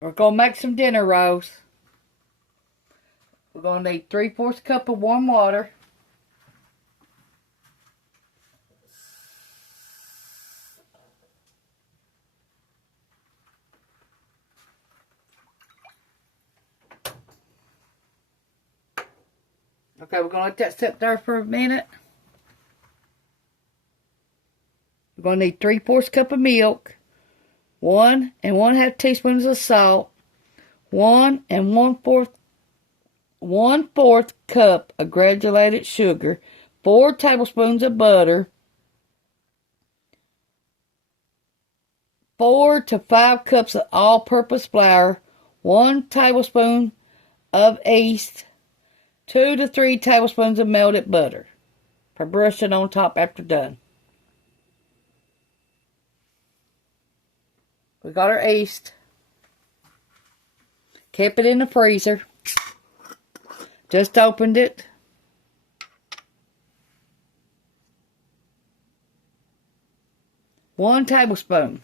We're going to make some dinner rolls. We're going to need 3/4 cup of warm water. Okay, we're going to let that sit there for a minute. We're going to need 3/4 cup of milk, 1 1/2 teaspoons of salt, 1 1/4 cup of granulated sugar, 4 tablespoons of butter, 4 to 5 cups of all-purpose flour, 1 tablespoon of yeast, 2 to 3 tablespoons of melted butter for brushing on top after done. We got our yeast. Kept it in the freezer. Just opened it. One tablespoon.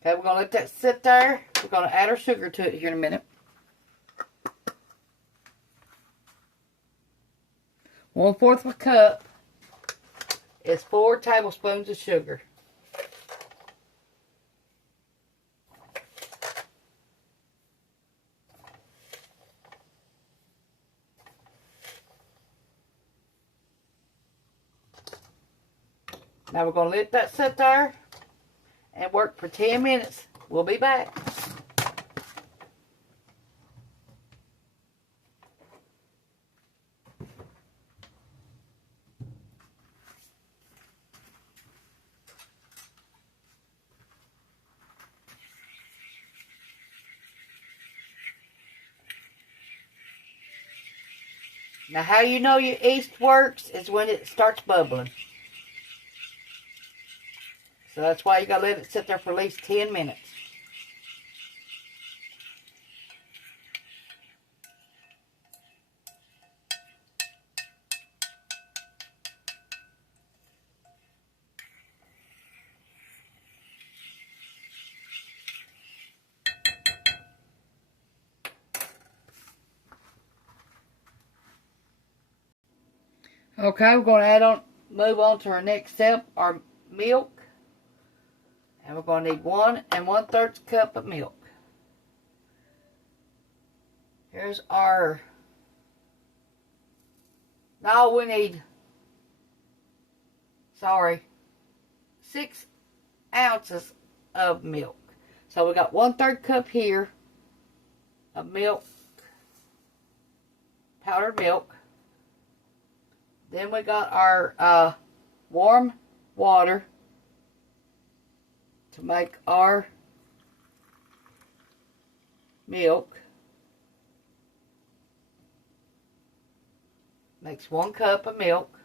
Okay, we're going to let that sit there. We're going to add our sugar to it here in a minute. 1/4 of a cup is 4 tablespoons of sugar. Now we're going to let that sit there and work for 10 minutes. We'll be back. Now how you know your yeast works is when it starts bubbling. So that's why you got to let it sit there for at least 10 minutes. Okay, we're going to move on to our next step, our milk. And we're going to need 1 1/3 cup of milk. Here's our, now we need, 6 ounces of milk. So we got 1/3 cup here of milk, powdered milk. Then we got our warm water to make our milk. Makes 1 cup of milk.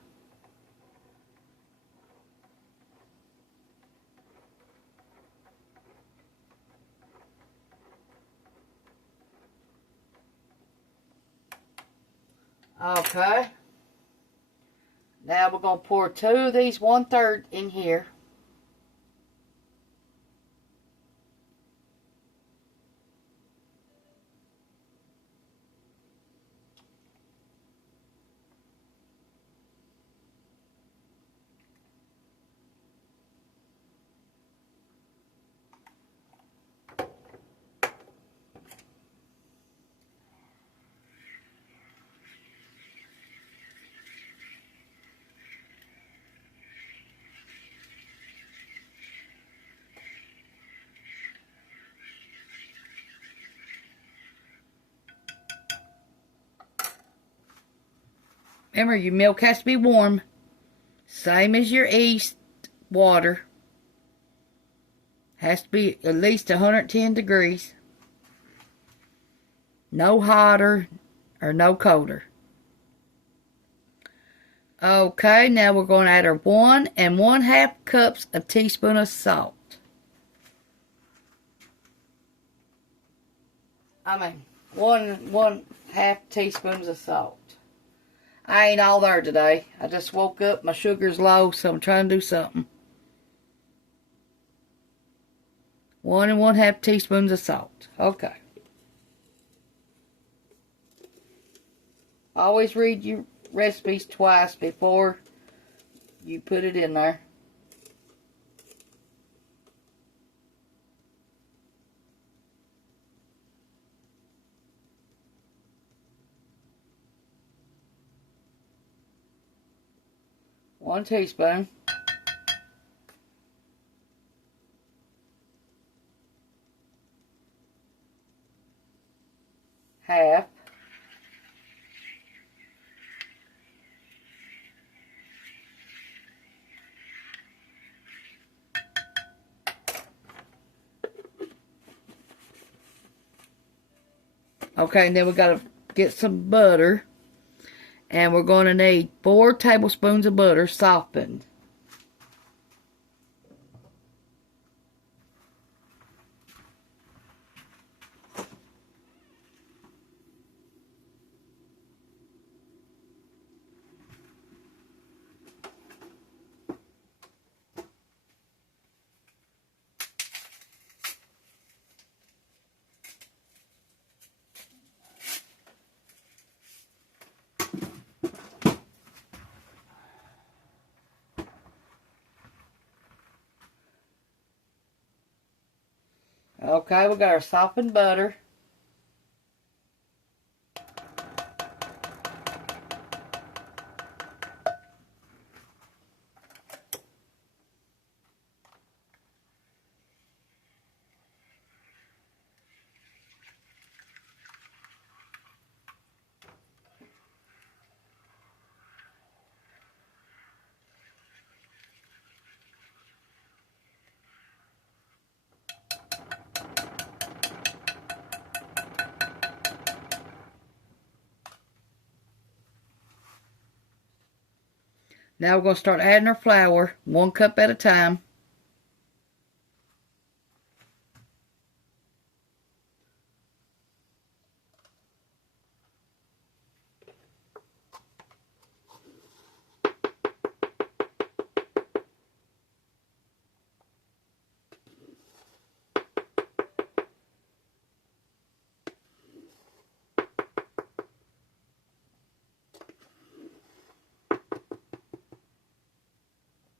Okay. Now we're going to pour 2 of these 1/3 in here. Remember, your milk has to be warm. Same as your yeast water. Has to be at least 110 degrees. No hotter or no colder. Okay, now we're going to add our 1 1/2 cups of teaspoon of salt. I mean, 1 1/2 teaspoons of salt. I ain't all there today. I just woke up. My sugar's low, so I'm trying to do something. 1 1/2 teaspoons of salt. Okay. Always read your recipes twice before you put it in there. One teaspoon. Half. Okay, and then we got to get some butter. And we're going to need 4 tablespoons of butter softened. Okay, we got our softened butter. Now we're going to start adding our flour, 1 cup at a time.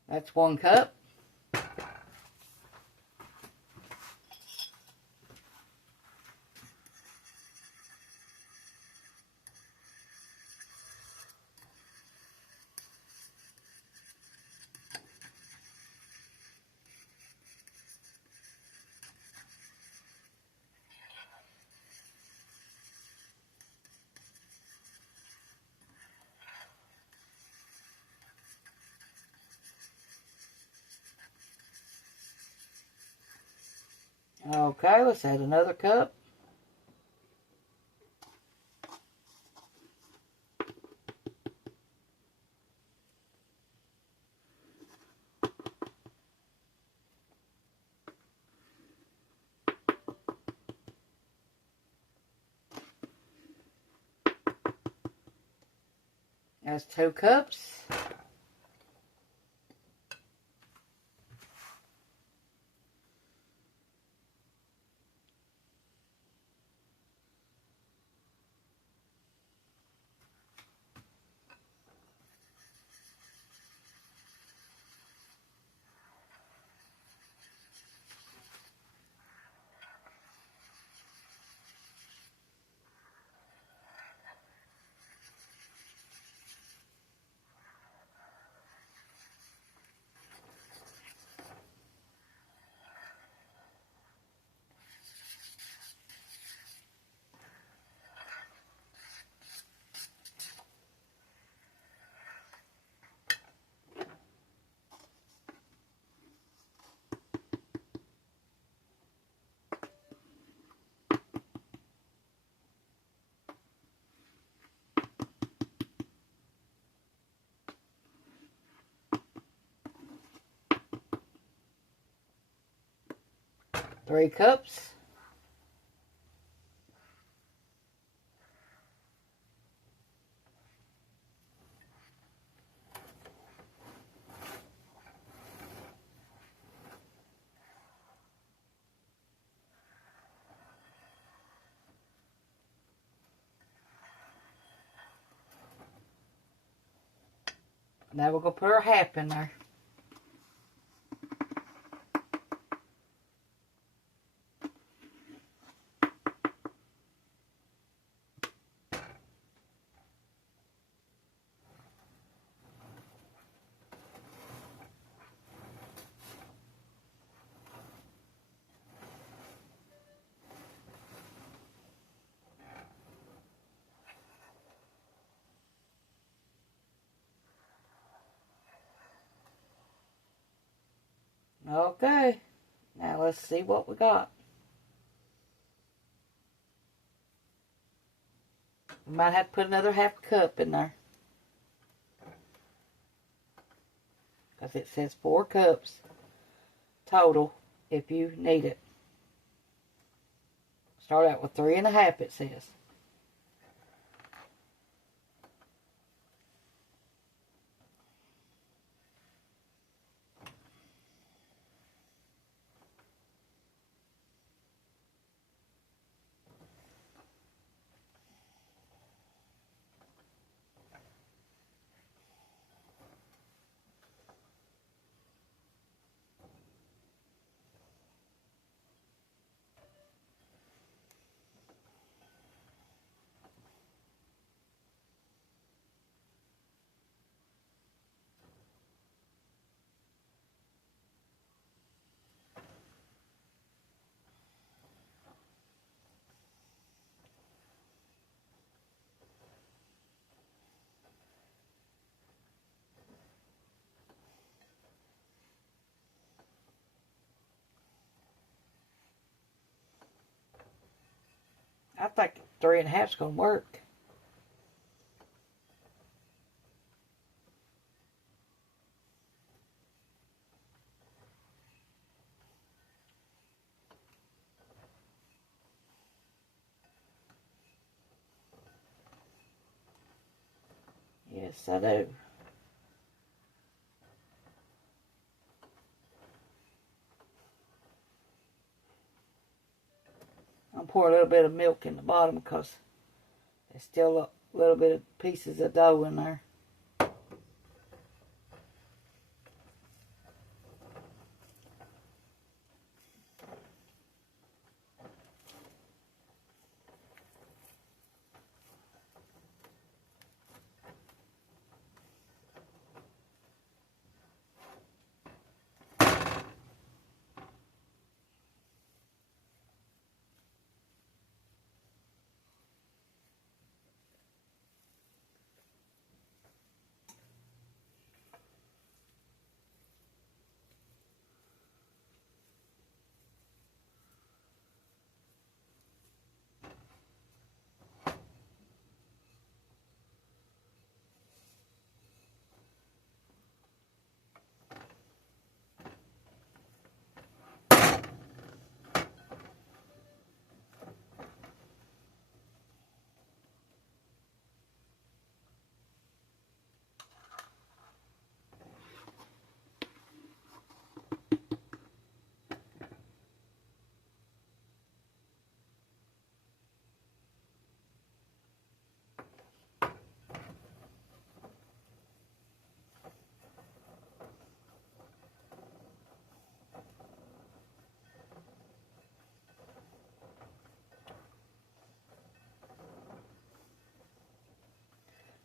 That's 1 cup. Okay, let's add another cup. That's 2 cups. Three cups. Now we're going to put our half in there. Okay, now let's see what we got. We might have to put another half cup in there, because it says 4 cups total if you need it. Start out with 3.5, it says. I think 3.5 is going to work. Yes, I do. I'll pour a little bit of milk in the bottom because there's still a little bit of pieces of dough in there.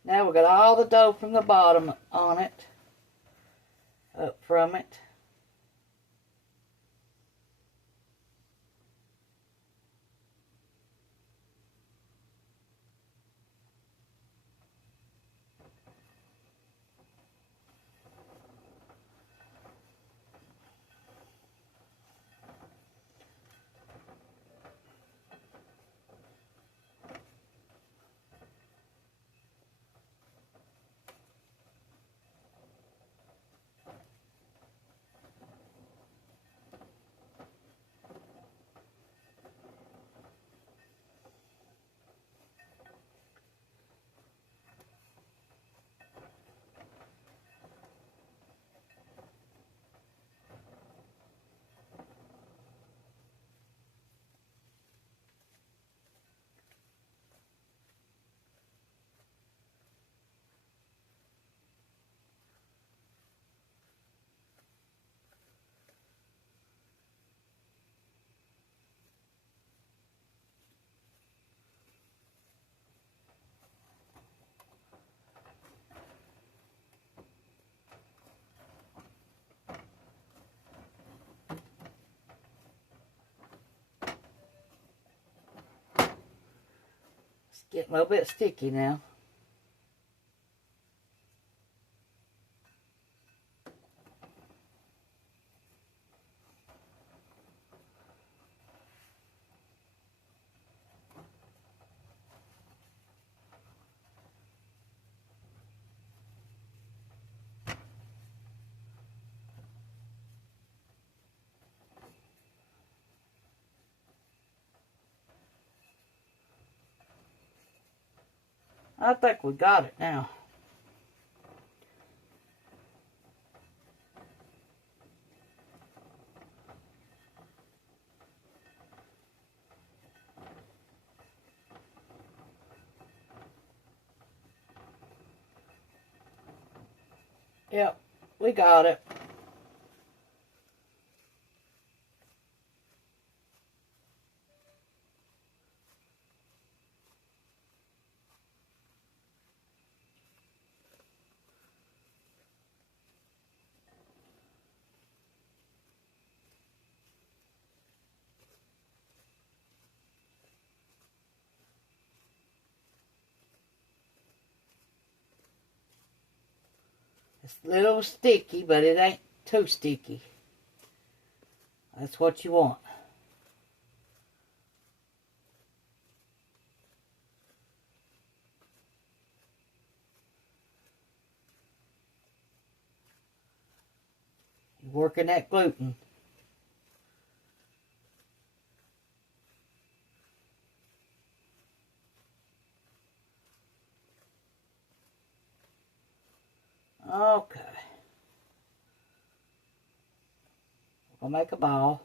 Now we've got all the dough from the bottom on it, up from it. Getting a little bit sticky now. I think we got it now. Yep, we got it. It's a little sticky, but it ain't too sticky. That's what you want. You're working that gluten. Okay. We'll make a ball.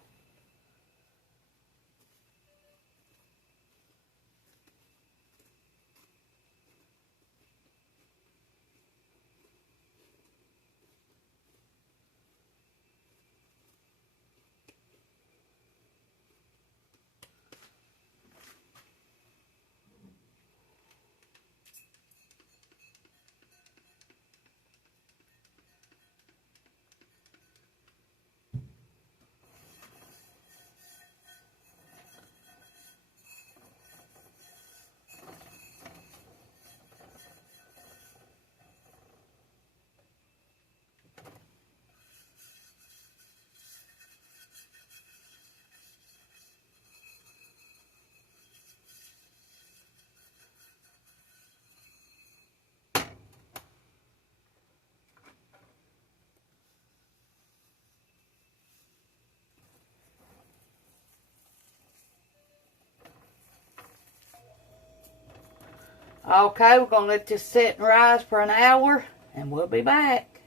Okay, we're going to let this sit and rise for an hour, and we'll be back.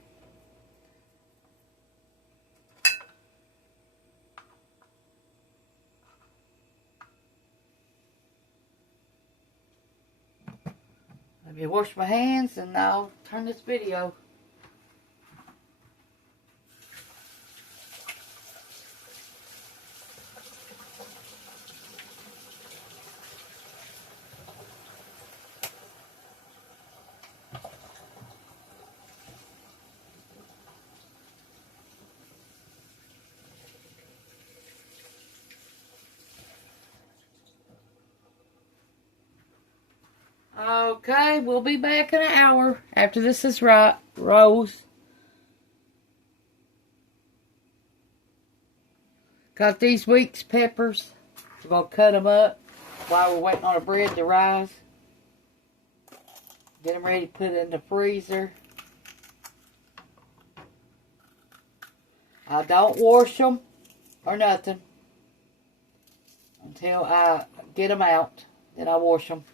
Let me wash my hands, and I'll turn this video. Okay, we'll be back in an hour after this is rose. Got these week's peppers. We're going to cut them up while we're waiting on the bread to rise. Get them ready to put in the freezer. I don't wash them or nothing until I get them out. Then I wash them.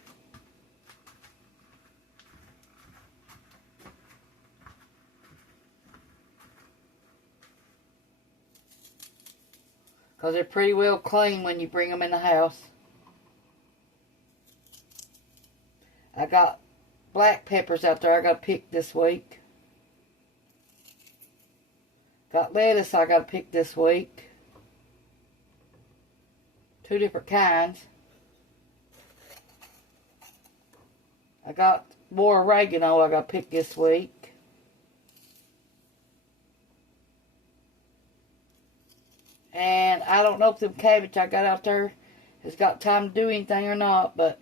Because they're pretty well clean when you bring them in the house. I got black peppers out there I got to pick this week. Got lettuce I got to pick this week. 2 different kinds. I got more oregano I got to pick this week. And I don't know if them cabbage I got out there has got time to do anything or not, but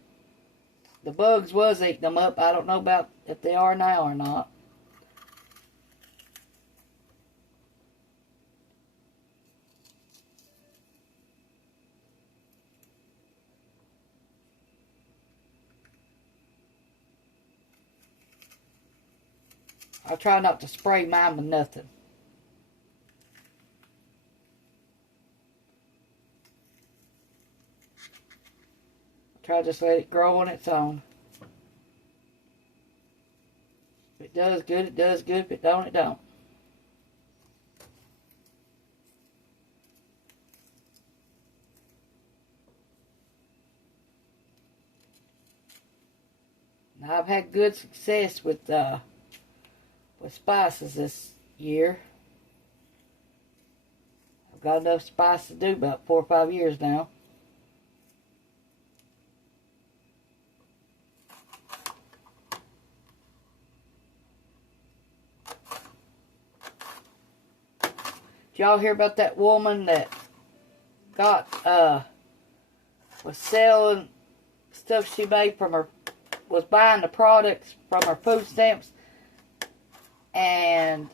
The bugs was eating them up. I don't know about if they are now or not. I try not to spray mine with nothing. I try to just let it grow on its own. If it does good, it does good. If it don't, it don't. Now, I've had good success with spices this year. I've got enough spice to do about 4 or 5 years now. Did y'all hear about that woman that was selling stuff she made from her, was buying the products from her food stamps and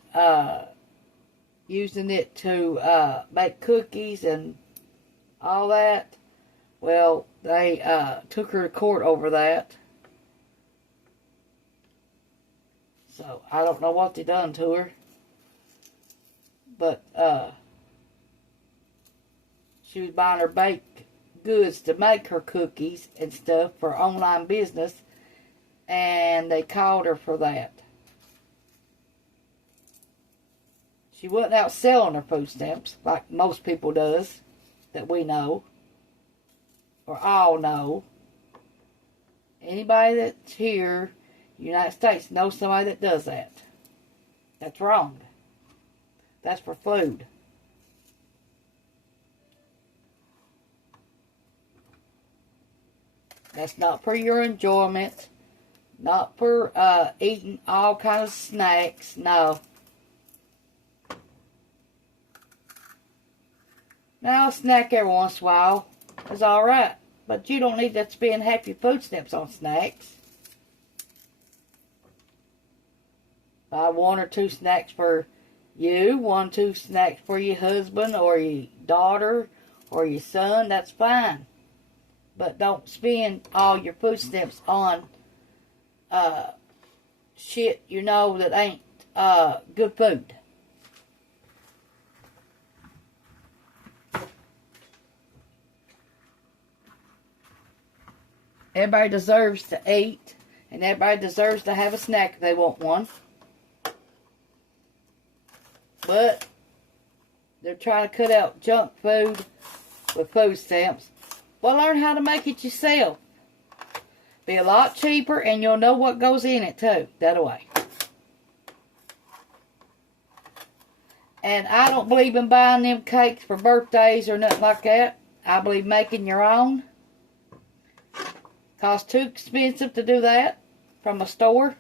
using it to make cookies and all that? Well, they took her to court over that. So, I don't know what they done to her. But, she was buying her baked goods to make her cookies and stuff for online business. And they called her for that. She wasn't out selling her food stamps like most people does that we know. Or all know. Anybody that's here in the United States knows somebody that does that. That's wrong. That's for food. That's not for your enjoyment. Not for eating all kinds of snacks. No. Now, a snack every once in a while is alright. But you don't need to spend half your food stamps on snacks. Buy 1 or 2 snacks for you, 1 or 2 snacks for your husband or your daughter or your son. That's fine. But don't spend all your food stamps on shit you know that ain't good food. Everybody deserves to eat, and everybody deserves to have a snack if they want one. But they're trying to cut out junk food with food stamps. Well, learn how to make it yourself. Be a lot cheaper, and you'll know what goes in it, too. That way. And I don't believe in buying them cakes for birthdays or nothing like that. I believe making your own. Costs too expensive to do that from a store.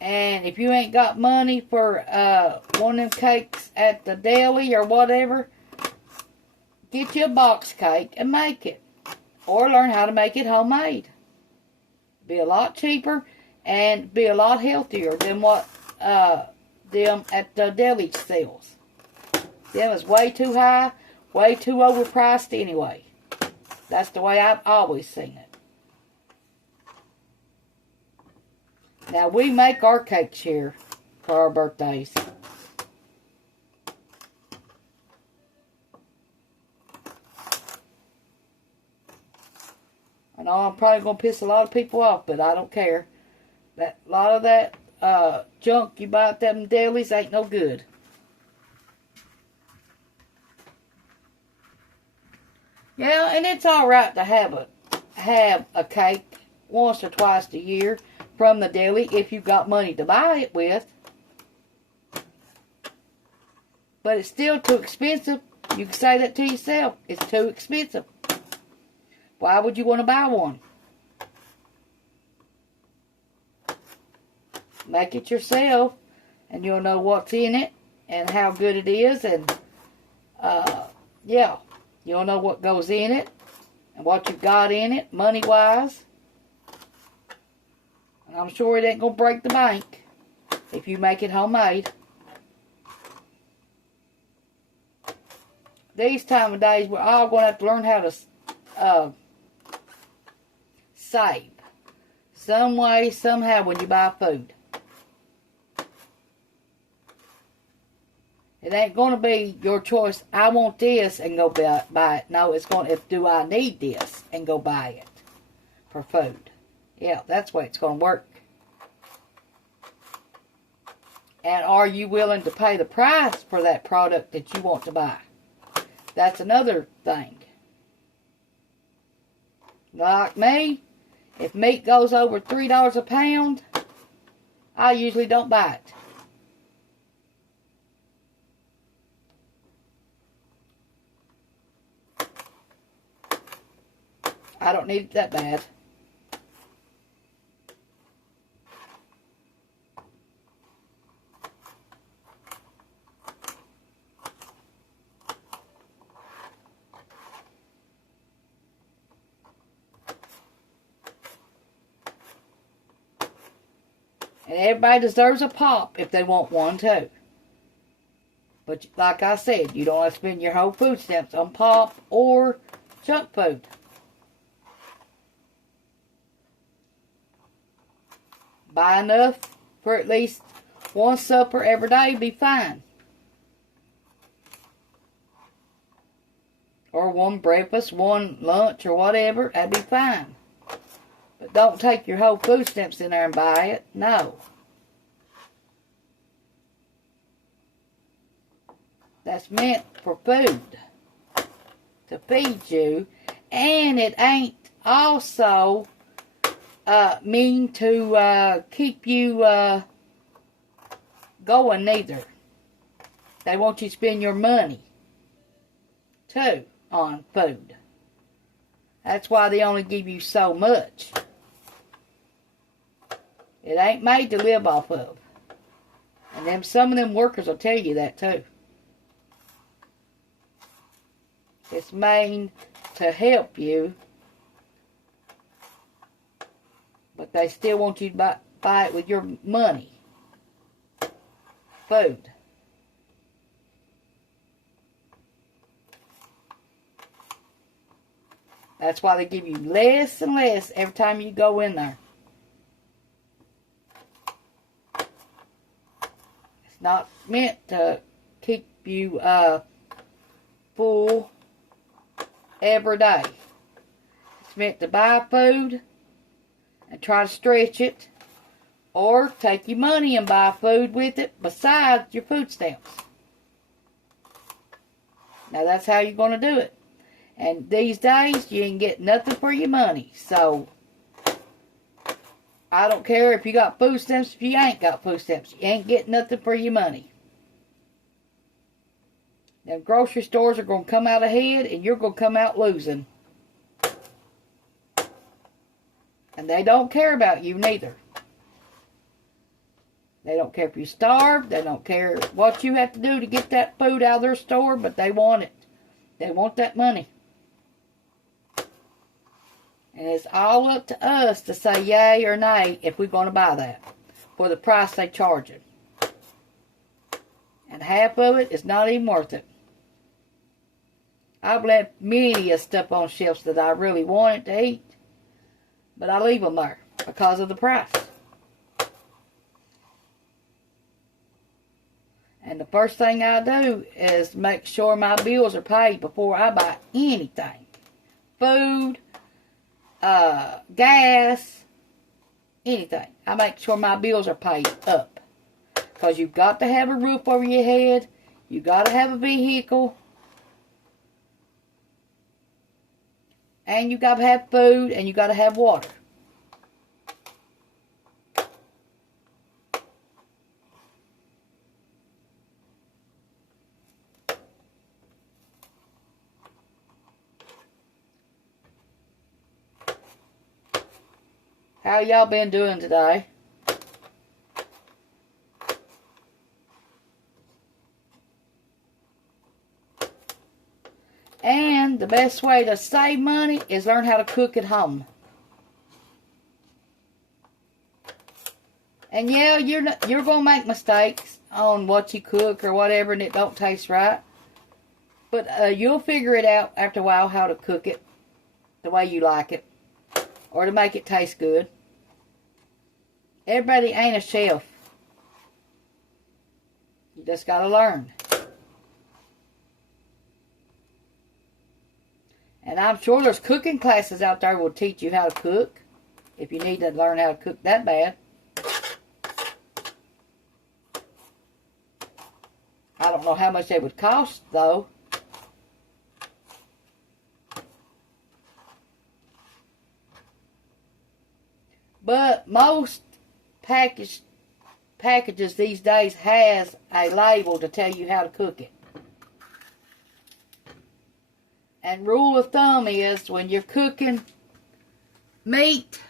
And if you ain't got money for one of them cakes at the deli or whatever, get you a box cake and make it. Or learn how to make it homemade. Be a lot cheaper and be a lot healthier than what them at the deli sells. Them is way too high, way too overpriced anyway. That's the way I've always seen it. Now, we make our cakes here for our birthdays. I know I'm probably going to piss a lot of people off, but I don't care. A lot of that junk you buy at them delis ain't no good. Yeah, and it's alright to have a cake once or twice a year from the deli if you've got money to buy it with. But it's still too expensive. You can say that to yourself. It's too expensive. Why would you want to buy one? Make it yourself, and you'll know what's in it and how good it is, and yeah, you'll know what goes in it and what you've got in it, money-wise. And I'm sure it ain't going to break the bank if you make it homemade. These time of days, we're all going to have to learn how to save. Some way, somehow, when you buy food. It ain't going to be your choice, I want this, and go buy it. No, it's going to, do I need this, and go buy it for food. Yeah, that's the way it's going to work. And are you willing to pay the price for that product that you want to buy? That's another thing. Like me, if meat goes over $3 a pound, I usually don't buy it. I don't need it that bad. And everybody deserves a pop if they want one too. But like I said, you don't have to spend your whole food stamps on pop or junk food. Buy enough for at least one supper every day, be fine. Or one breakfast, one lunch, or whatever, that'd be fine. But don't take your whole food stamps in there and buy it. No. That's meant for food. To feed you. And it ain't also mean to keep you going neither. They want you to spend your money too on food. That's why they only give you so much. It ain't made to live off of. And some of them workers will tell you that too. It's made to help you, but they still want you to buy it with your money. Food. That's why they give you less and less every time you go in there. It's not meant to keep you full every day. It's meant to buy food and try to stretch it, or take your money and buy food with it besides your food stamps. Now that's how you're going to do it. And these days, you ain't get nothing for your money. So, I don't care if you got food stamps, if you ain't got food stamps. You ain't getting nothing for your money. Them grocery stores are going to come out ahead, and you're going to come out losing. And they don't care about you neither. They don't care if you starve. They don't care what you have to do to get that food out of their store, but they want it. They want that money. And it's all up to us to say yay or nay if we're going to buy that for the price they charge it. And half of it is not even worth it. I've left many of stuff on shelves that I really wanted to eat, but I leave them there because of the price. And the first thing I do is make sure my bills are paid before I buy anything. Food, gas, anything. I make sure my bills are paid up. Because you've got to have a roof over your head. You've got to have a vehicle. And you've got to have food, and you've got to have water. How y'all been doing today? And the best way to save money is learn how to cook at home. And yeah, you're going to make mistakes on what you cook or whatever, and it don't taste right. But you'll figure it out after a while how to cook it the way you like it, or to make it taste good. Everybody ain't a chef. You just got to learn. And I'm sure there's cooking classes out there that will teach you how to cook, if you need to learn how to cook that bad. I don't know how much they would cost, though. But most packages these days has a label to tell you how to cook it. And rule of thumb is when you're cooking meat,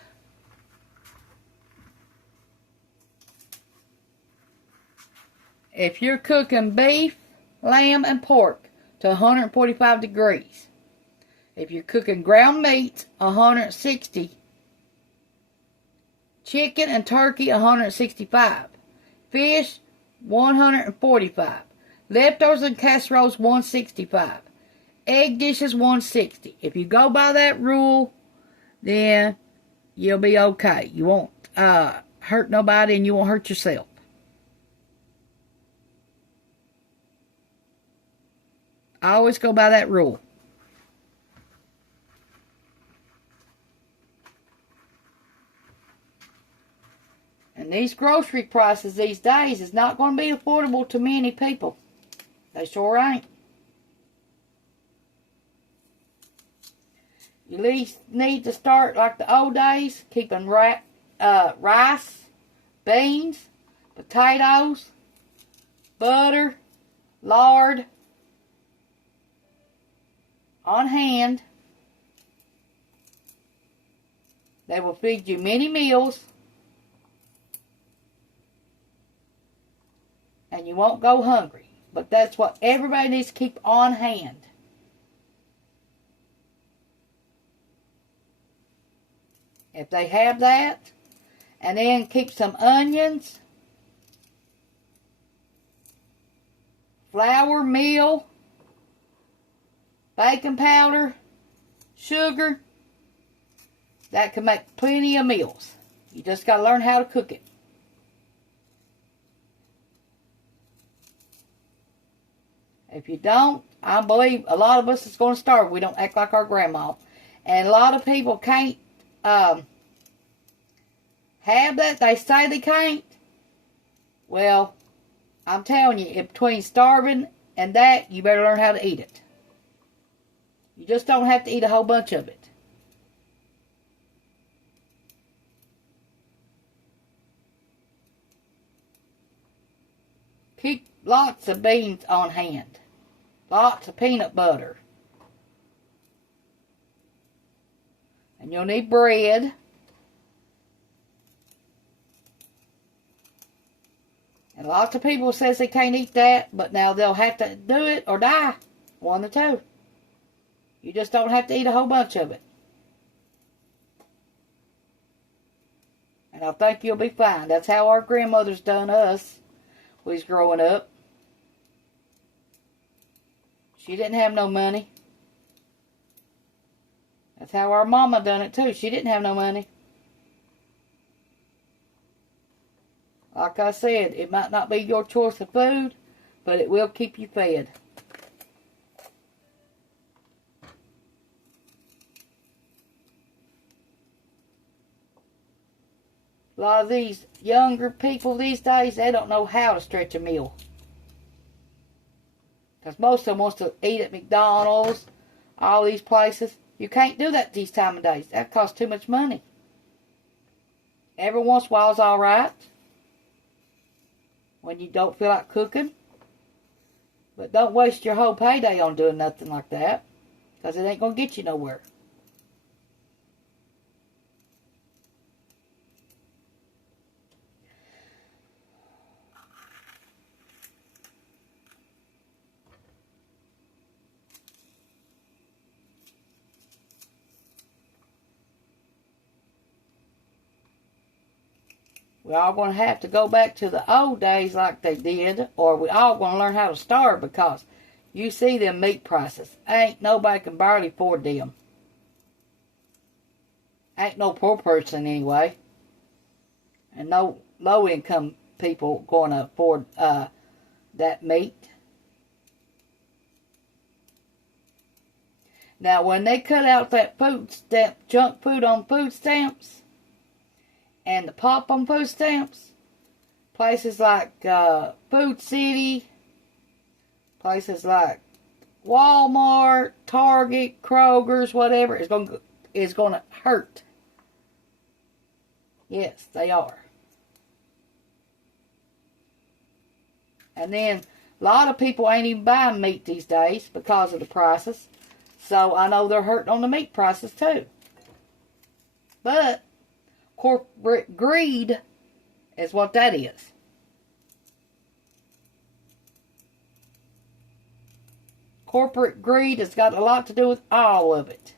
if you're cooking beef, lamb, and pork to 145 degrees. If you're cooking ground meat, 160. Chicken and turkey, 165. Fish, 145. Leftovers and casseroles, 165. Egg dishes, 160. If you go by that rule, then you'll be okay. You won't hurt nobody, and you won't hurt yourself. I always go by that rule. And these grocery prices these days is not going to be affordable to many people. They sure ain't. You at least need to start like the old days, keeping rice, beans, potatoes, butter, lard on hand. They will feed you many meals, and you won't go hungry. But that's what everybody needs to keep on hand. If they have that, and then keep some onions, flour, meal, baking powder, sugar, that can make plenty of meals. You just got to learn how to cook it. If you don't, I believe a lot of us is going to starve. We don't act like our grandma. And a lot of people can't have that. They say they can't. Well, I'm telling you, if between starving and that, you better learn how to eat it. You just don't have to eat a whole bunch of it. Keep lots of beans on hand. Lots of peanut butter. And you'll need bread. And lots of people says they can't eat that, but now they'll have to do it or die. One or two. You just don't have to eat a whole bunch of it. And I think you'll be fine. That's how our grandmothers done us when we was growing up. She didn't have no money. That's how our mama done it too. She didn't have no money. Like I said, it might not be your choice of food, but it will keep you fed. A lot of these younger people these days, they don't know how to stretch a meal. Because most of them wants to eat at McDonald's, all these places. You can't do that these time of days. That costs too much money. Every once in a while is alright. When you don't feel like cooking. But don't waste your whole payday on doing nothing like that. Because it ain't going to get you nowhere. We're all going to have to go back to the old days like they did, or we all going to learn how to starve, because you see them meat prices. Ain't nobody can barely afford them. Ain't no poor person anyway. And no low-income people going to afford that meat. Now, when they cut out that food stamp, junk food on food stamps, and the pop on food stamps, places like Food City, places like Walmart, Target, Kroger's, whatever, is going to hurt. Yes, they are. And then a lot of people ain't even buying meat these days because of the prices. So I know they're hurting on the meat prices too. But corporate greed is what that is. Corporate greed has got a lot to do with all of it.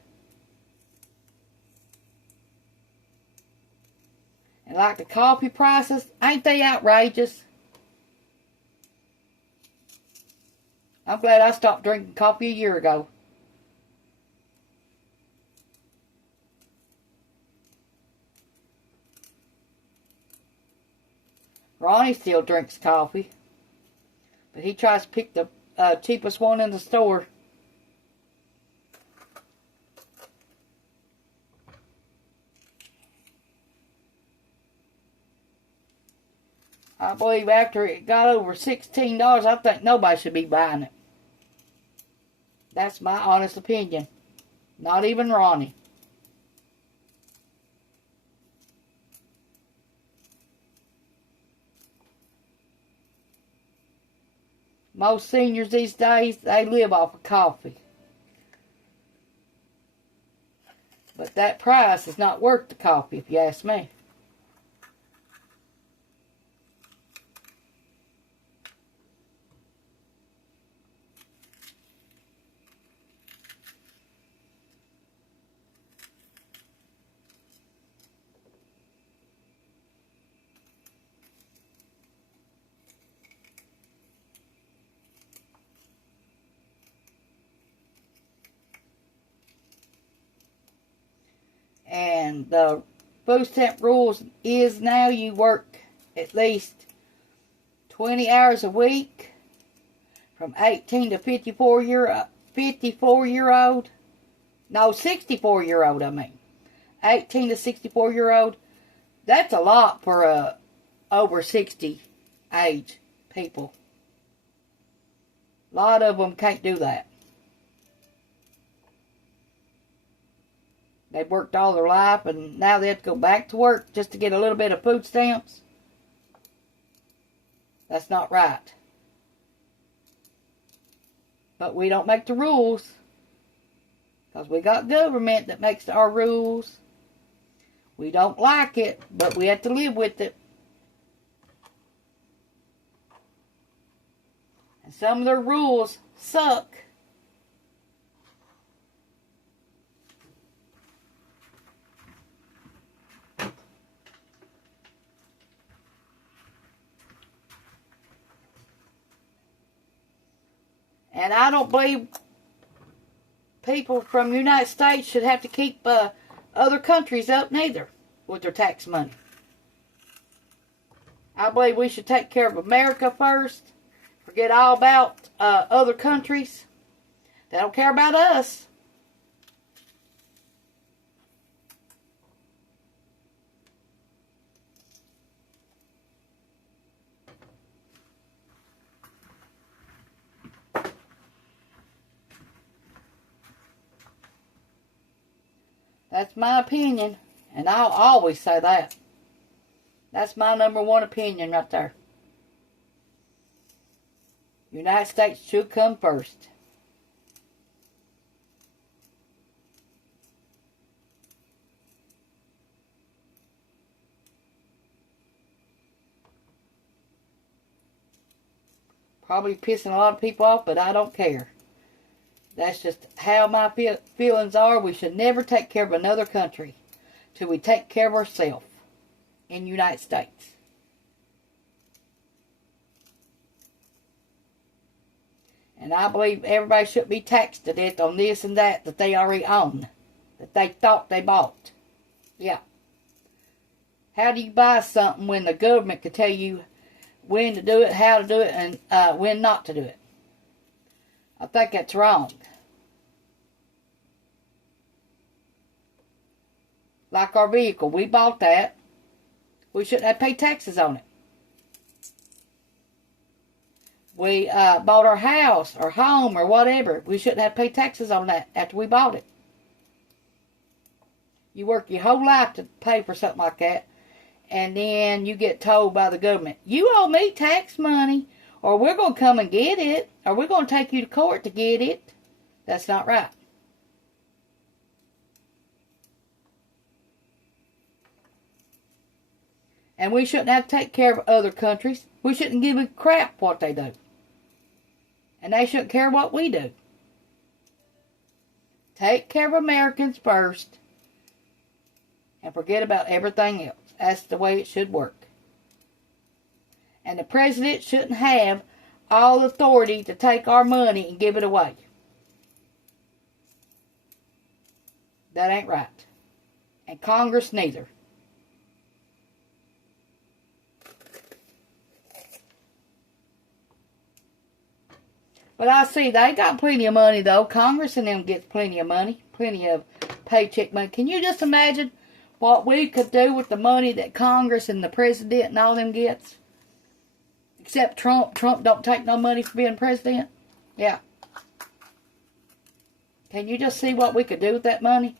And like the coffee prices, ain't they outrageous? I'm glad I stopped drinking coffee a year ago. Ronnie still drinks coffee, but he tries to pick the cheapest one in the store. I believe after it got over $16, I think nobody should be buying it. That's my honest opinion. Not even Ronnie. Most seniors these days, they live off of coffee. But that price is not worth the coffee, if you ask me. And the food stamp rules is now you work at least 20 hours a week from 18 to 54-year-old. No, 64-year-old, I mean. 18 to 64-year-old. That's a lot for over 60 age people. A lot of them can't do that. They've worked all their life, and now they have to go back to work just to get a little bit of food stamps. That's not right. But we don't make the rules, because we got government that makes our rules. We don't like it, but we have to live with it. And some of their rules suck. And I don't believe people from the United States should have to keep other countries up neither with their tax money. I believe we should take care of America first. Forget all about other countries. They don't care about us. That's my opinion, and I'll always say that. That's my number one opinion right there. United States should come first. Probably pissing a lot of people off, but I don't care. That's just how my feelings are. We should never take care of another country till we take care of ourselves in the United States. And I believe everybody should be taxed to death on this and that they already own, that they thought they bought. Yeah. How do you buy something when the government could tell you when to do it, how to do it, and when not to do it? I think that's wrong. Like our vehicle, we bought that. We shouldn't have to pay taxes on it. We bought our house or home or whatever. We shouldn't have to pay taxes on that after we bought it. You work your whole life to pay for something like that, and then you get told by the government, you owe me tax money, or we're going to come and get it, or we're going to take you to court to get it. That's not right. And we shouldn't have to take care of other countries. We shouldn't give a crap what they do. And they shouldn't care what we do. Take care of Americans first and forget about everything else. That's the way it should work. And the president shouldn't have all authority to take our money and give it away. That ain't right. And Congress neither. But I see they got plenty of money, though. Congress and them gets plenty of money. Plenty of paycheck money. Can you just imagine what we could do with the money that Congress and the president and all them gets? Except Trump. Trump don't take no money for being president. Yeah. Can you just see what we could do with that money?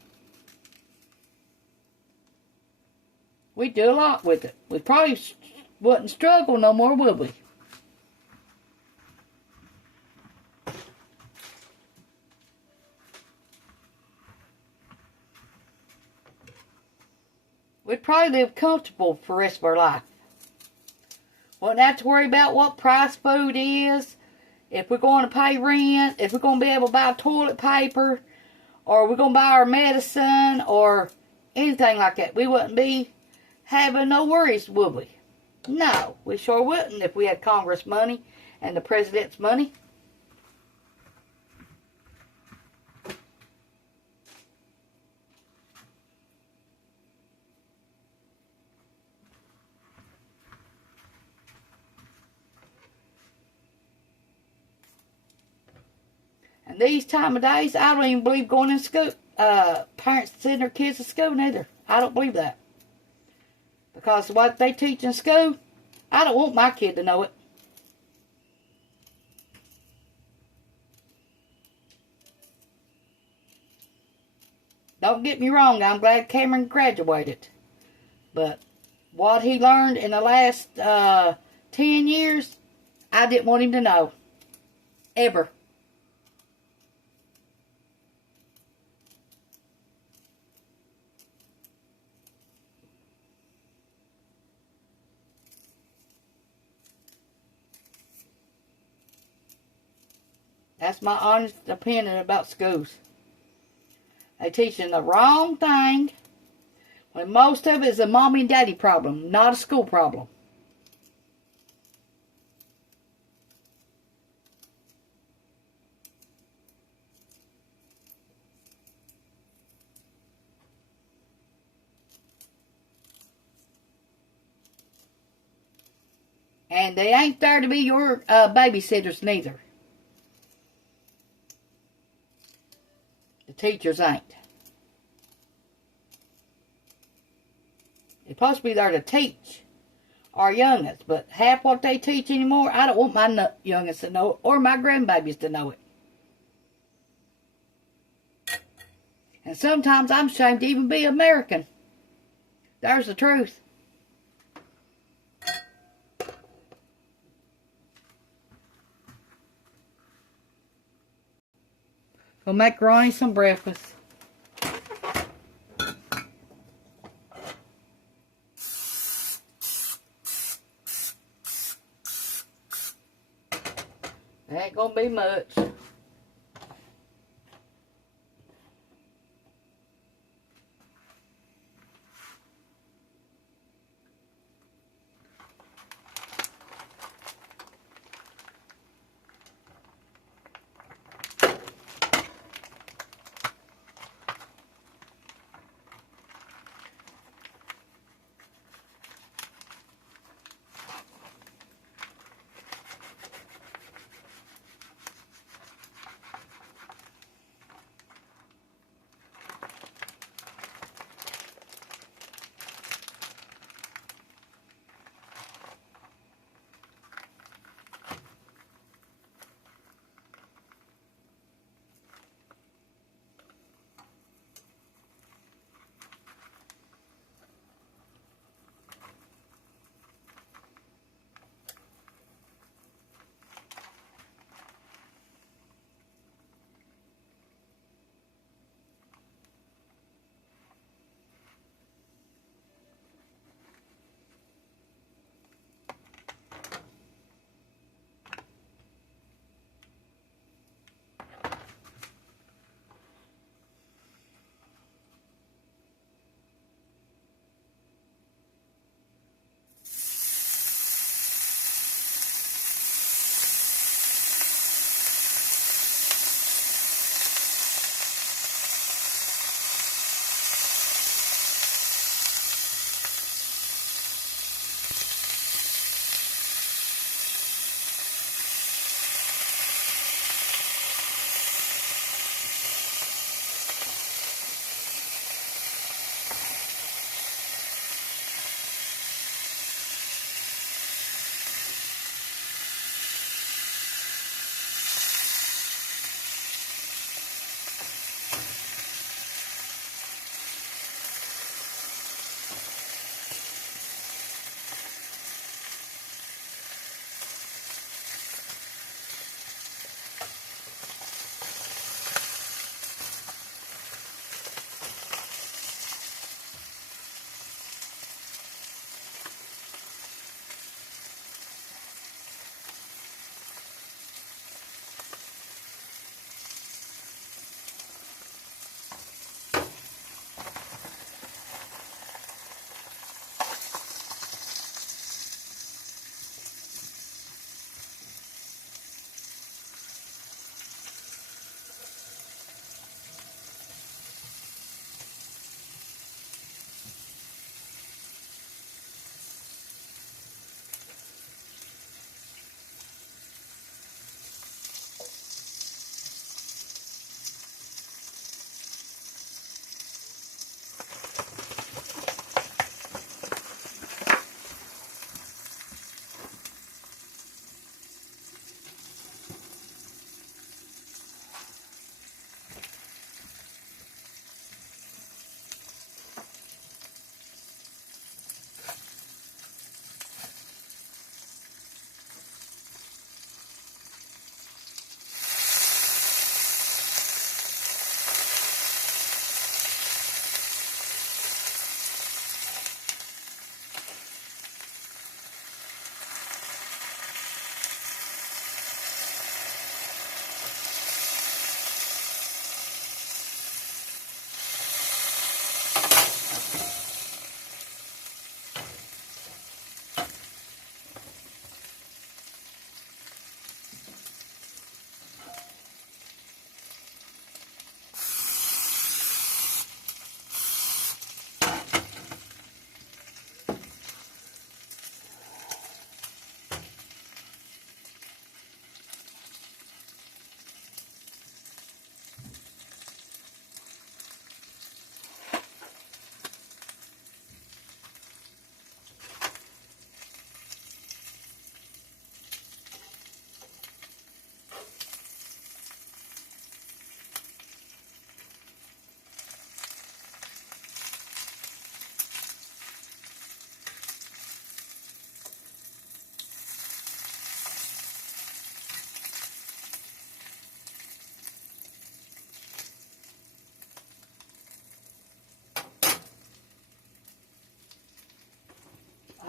We'd do a lot with it. We probably wouldn't struggle no more, would we? We'd probably live comfortable for the rest of our life. Wouldn't have to worry about what price food is, if we're going to pay rent, if we're going to be able to buy toilet paper, or we're going to buy our medicine, or anything like that. We wouldn't be having no worries, would we? No, we sure wouldn't if we had Congress money and the president's money. And these time of days, I don't even believe going in school, parents sending their kids to school neither. I don't believe that. Because what they teach in school, I don't want my kid to know it. Don't get me wrong, I'm glad Cameron graduated. But what he learned in the last 10 years, I didn't want him to know. Ever. That's my honest opinion about schools. They teaching the wrong thing when most of it is a mommy and daddy problem, not a school problem. And they ain't there to be your babysitters neither. The teachers ain't. They're supposed to be there to teach our youngins, but half what they teach anymore, I don't want my youngins to know it, or my grandbabies to know it. And sometimes I'm ashamed to even be American. There's the truth. Gonna make Ronnie some breakfast. There ain't gonna be much.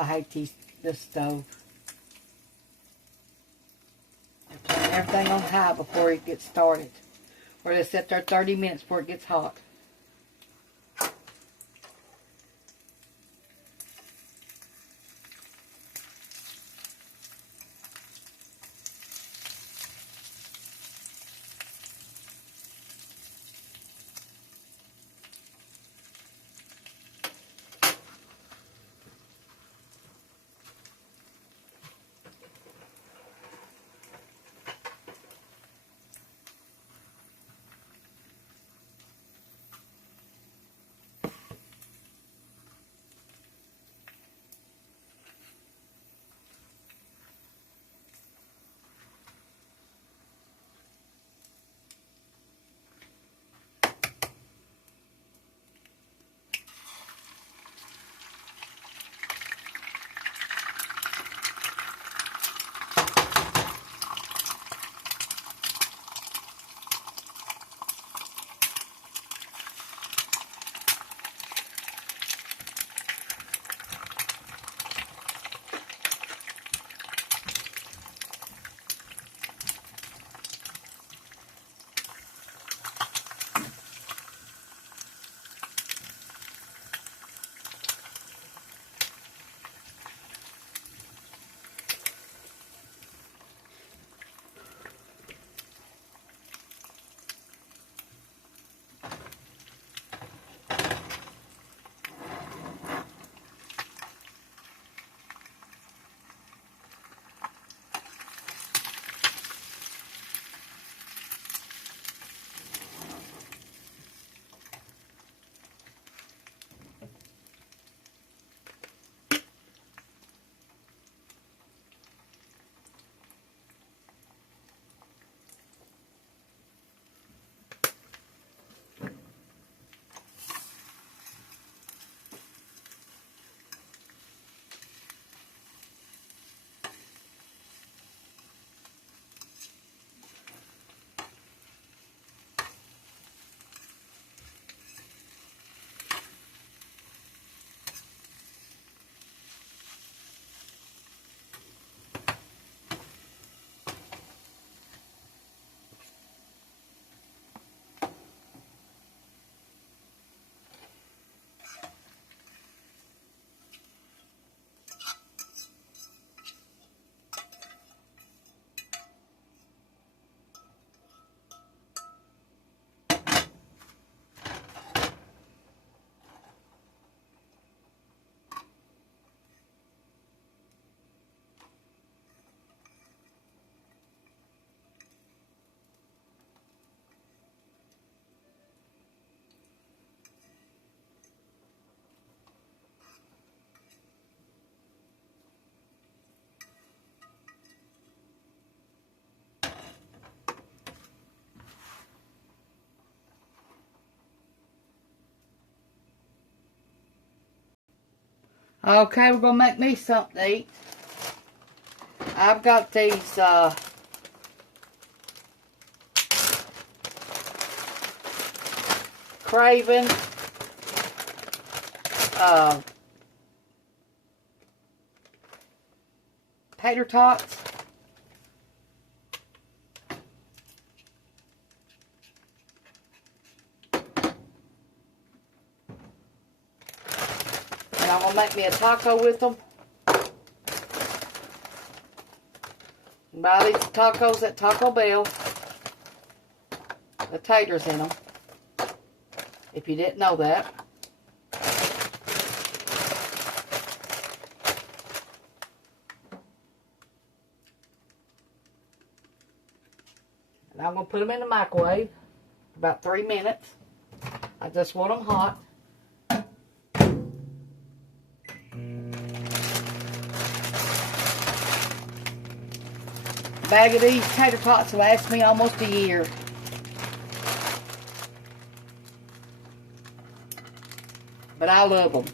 I hate this stove. I turn everything on high before it gets started. Or they sit there 30 minutes before it gets hot. Okay, we're going to make me something to eat. I've got these Craven tater tots. And I'm going to make me a taco with them. Buy these tacos at Taco Bell. The taters in them. If you didn't know that. And I'm going to put them in the microwave for about 3 minutes. I just want them hot. A bag of these tater tots lasts me almost a year. But I love them.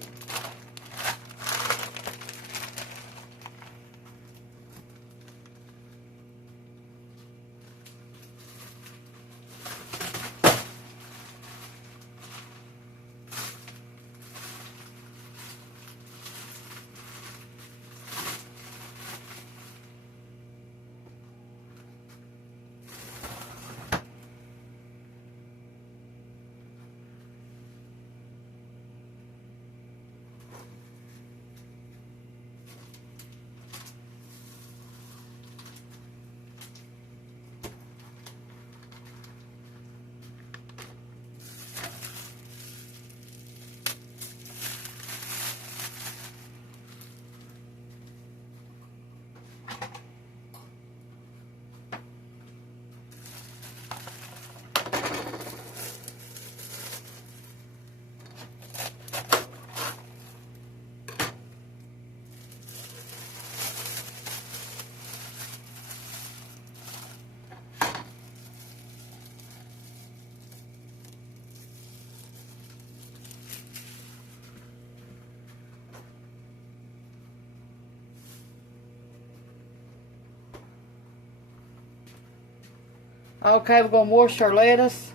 Okay, we're going to wash our lettuce.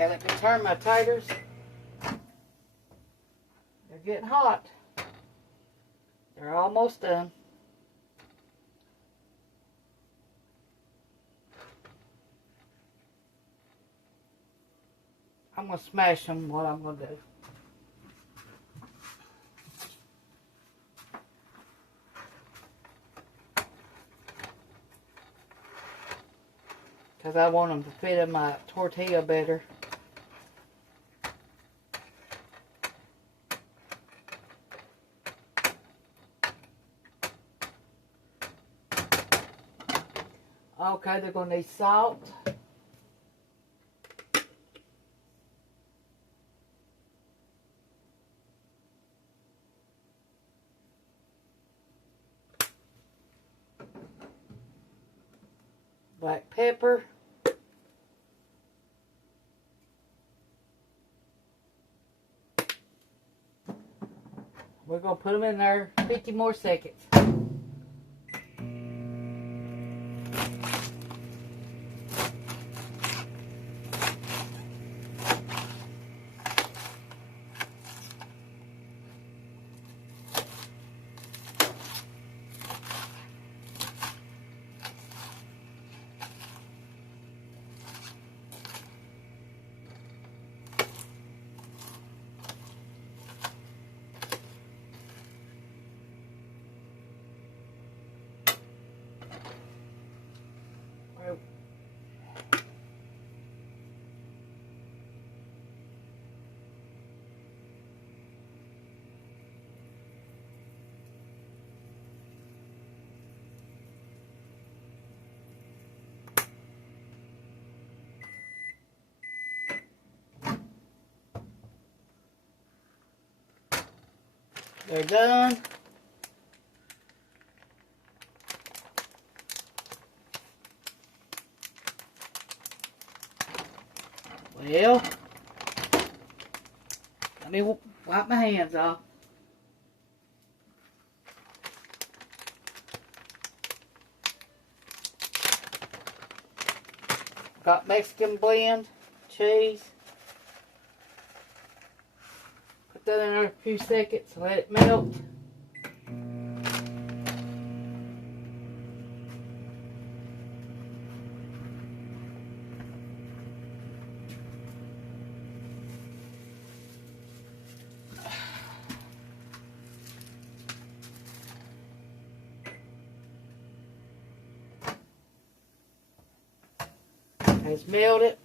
Okay, let me turn my taters. They're getting hot. They're almost done. I'm going to smash them, what I'm going to do. Because I want them to fit in my tortilla better. Okay, they're going to need salt. Black pepper. We're going to put them in there 50 more seconds. They're done. Well, let me wipe my hands off. Got Mexican blend, cheese. Put that in there a few seconds, let it melt. It's melted.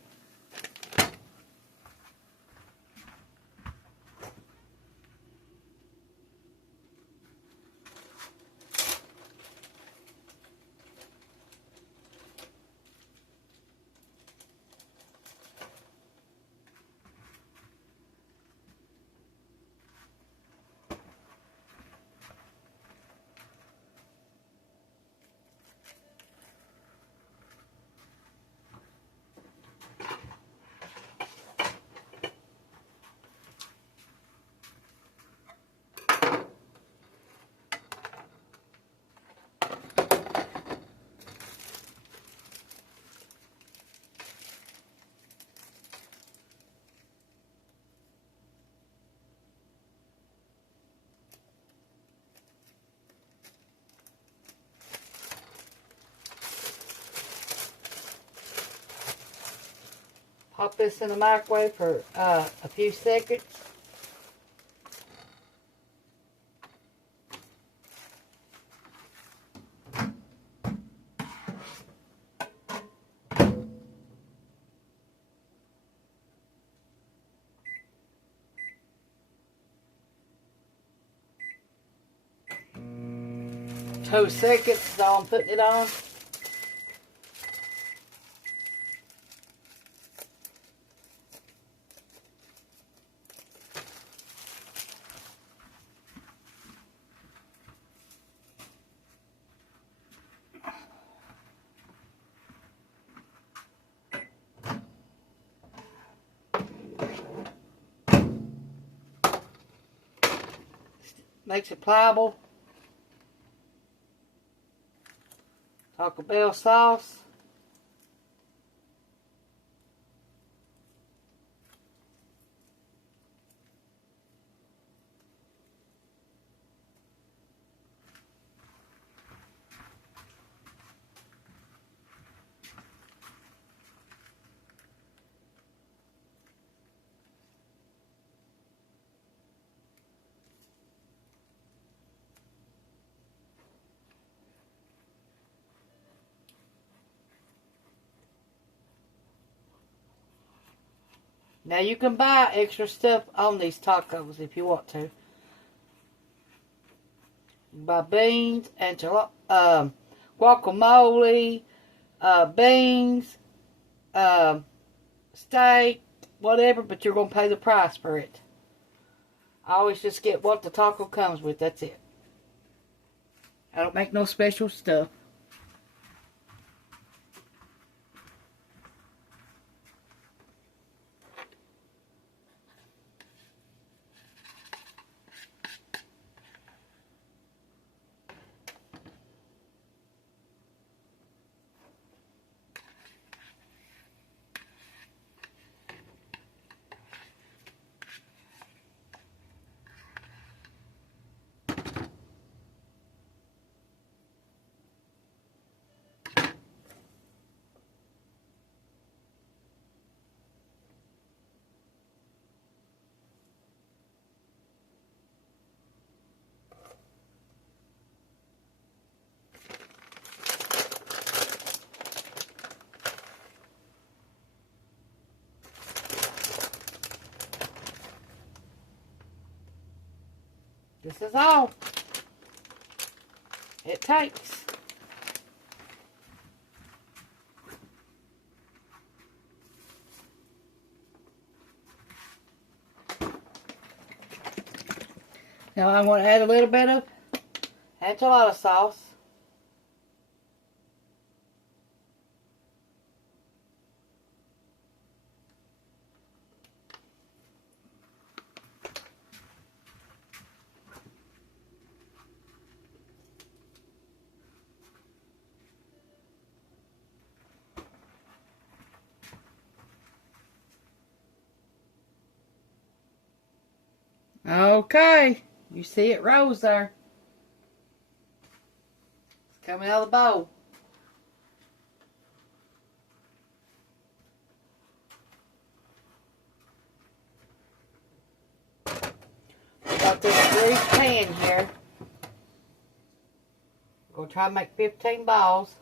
Pop this in the microwave for a few seconds. Two seconds is all I'm putting it on. Makes it pliable. Taco Bell sauce. Now you can buy extra stuff on these tacos if you want to. You can buy beans, guacamole, beans, steak, whatever, but you're going to pay the price for it. I always just get what the taco comes with, that's it. I don't make no special stuff. This is all it takes. Now I'm going to add a little bit of enchilada sauce. Okay, you see it rose there. It's coming out of the bowl. Got this greased pan here. We're going to try to make 15 balls.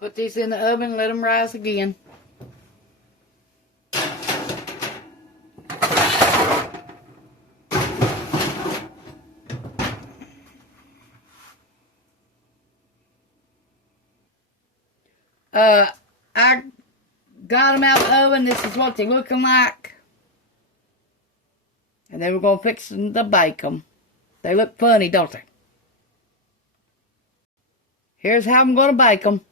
Put these in the oven and let them rise again. I got them out of the oven. This is what they're looking like. And then we're going to fix them to bake them. They look funny, don't they? Here's how I'm going to bake them.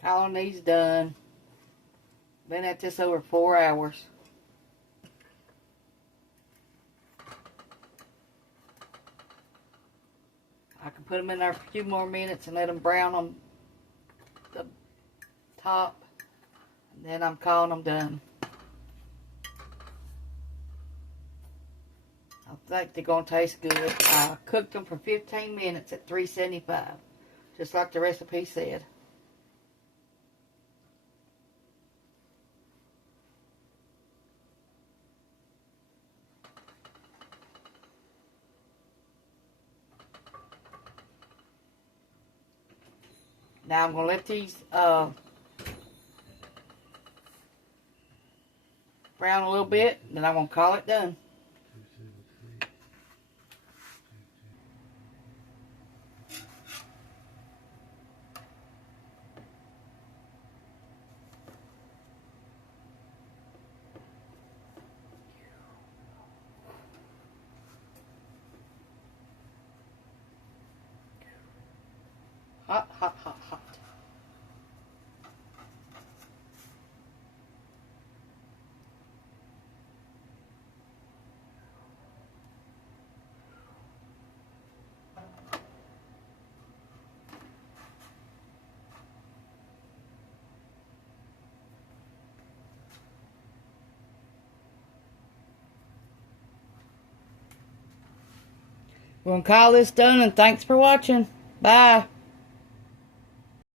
Calling these done. Been at this over 4 hours. I can put them in there for a few more minutes and let them brown on the top. And then I'm calling them done. I think they're going to taste good. I cooked them for 15 minutes at 375. Just like the recipe said. Now I'm going to let these brown a little bit. Then I'm going to call it done. Hot, hot, hot, hot. We're going to call this done, and thanks for watching. Bye.